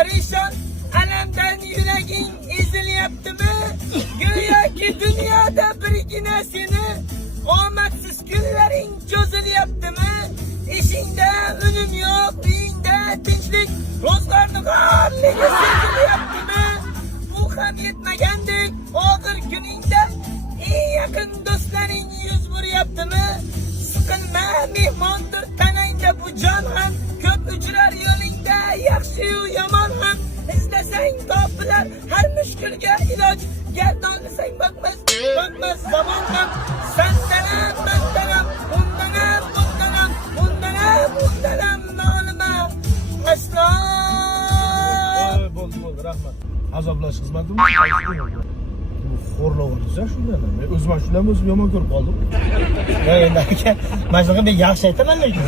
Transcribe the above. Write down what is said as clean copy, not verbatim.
Perişan alemden yüreğin ezilyaptimi? Go'yoki dünyada birgina seni omadsiz kunlaring cho'zilyaptimi? Ishingda unum yo'q, uyingda tinchlik, ro'zg'orning g'arligi sezilyaptimi? Bu ham yetmagandek og'ir kuningda eng yaqin do'stlaring yuz buryaptimi? Siqilma, mehmondir tanangda bu jon ham, ko'p uchrar yo'lingda yaxshi-yu yomon ham. İzlesang topilar har mushkulga iloj, gardonlasang bo'lmas zamon ham. Sandanam, mandanam, undanam, bundanam, bundanam nolima aslo. Bo'ldi, rahmat. Azoblash xizmatim bu xo'rlovsiz shundan. Men o'zim shundan o'zim yomon ko'rib qoldim. Endi aka, mana shunaqa men yaxshi aytaman lekin.